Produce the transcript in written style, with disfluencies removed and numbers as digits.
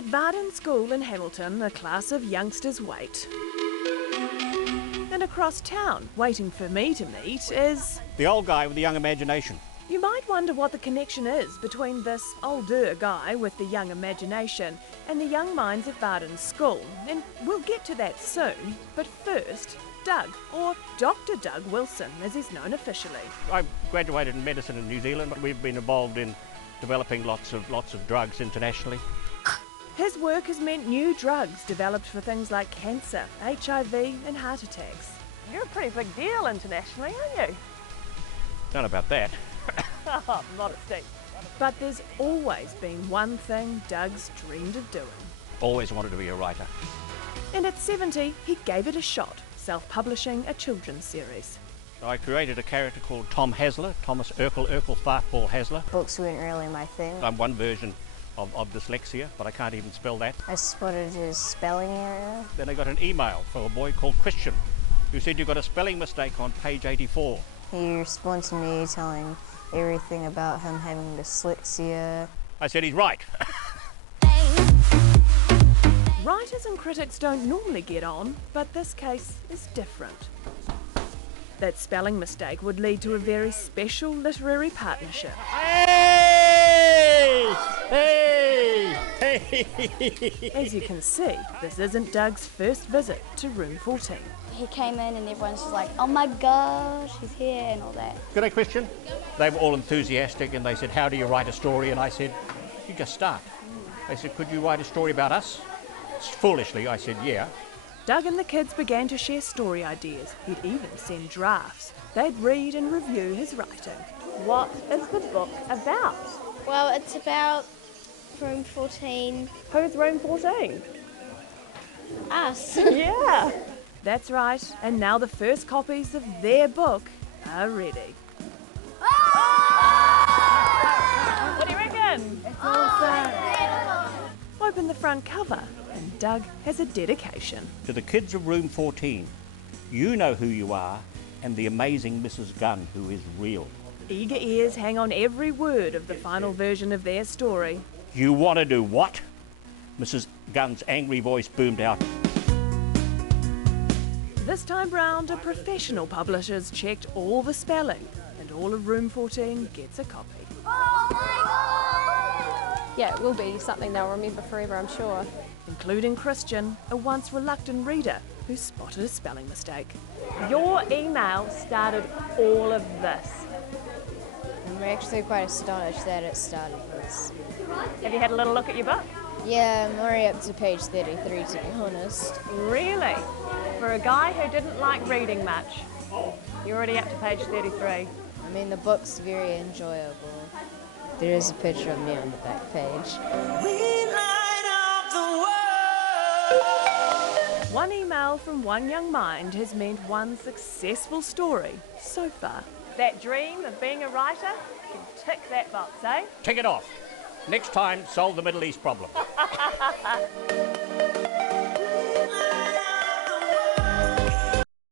At Varden School in Hamilton, a class of youngsters wait. And across town, waiting for me to meet, is... the old guy with the young imagination. You might wonder what the connection is between this older guy with the young imagination and the young minds at Varden School, and we'll get to that soon. But first, Doug, or Dr. Doug Wilson, as he's known officially. I graduated in medicine in New Zealand, but we've been involved in developing lots of drugs internationally. His work has meant new drugs developed for things like cancer, HIV and heart attacks. You're a pretty big deal internationally, aren't you? Don't know about that. Oh, modesty. But there's always been one thing Doug's dreamed of doing. Always wanted to be a writer. And at 70, he gave it a shot, self-publishing a children's series. I created a character called Tom Hasler, Thomas Urkel Fartball Hasler. Books weren't really my thing. I'm one version of dyslexia, but I can't even spell that. I spotted his spelling error. Then I got an email from a boy called Christian, who said you got a spelling mistake on page 84. He responded to me telling everything about him having dyslexia. I said he's right. Writers and critics don't normally get on, but this case is different. That spelling mistake would lead to a very special literary partnership. Hey! Hey! Hey! As you can see, this isn't Doug's first visit to Room 14. He came in and everyone's just like, oh my gosh, he's here and all that. G'day, Christian. They were all enthusiastic and they said, how do you write a story? And I said, you just start. They said, could you write a story about us? Foolishly, I said, yeah. Doug and the kids began to share story ideas. He'd even send drafts. They'd read and review his writing. What is the book about? Well, it's about Room 14. Who's Room 14? Us. Yeah. That's right, and now the first copies of their book are ready. What do you reckon? It's awesome. Open the front cover, and Doug has a dedication. To the kids of Room 14, you know who you are, and the amazing Mrs. Gunn, who is real. Eager ears hang on every word of the final version of their story. You want to do what? Mrs. Gunn's angry voice boomed out. This time round, a professional publisher's checked all the spelling, and all of Room 14 gets a copy. Yeah, it will be something they'll remember forever, I'm sure. Including Christian, a once reluctant reader who spotted a spelling mistake. Your email started all of this. I'm actually quite astonished that it started this. Have you had a little look at your book? Yeah, I'm already up to page 33 to be honest. Really? For a guy who didn't like reading much, you're already up to page 33. I mean, the book's very enjoyable. There is a picture of me on the back page. One email from one young mind has meant one successful story so far. That dream of being a writer, you can tick that box, eh? Tick it off. Next time, solve the Middle East problem.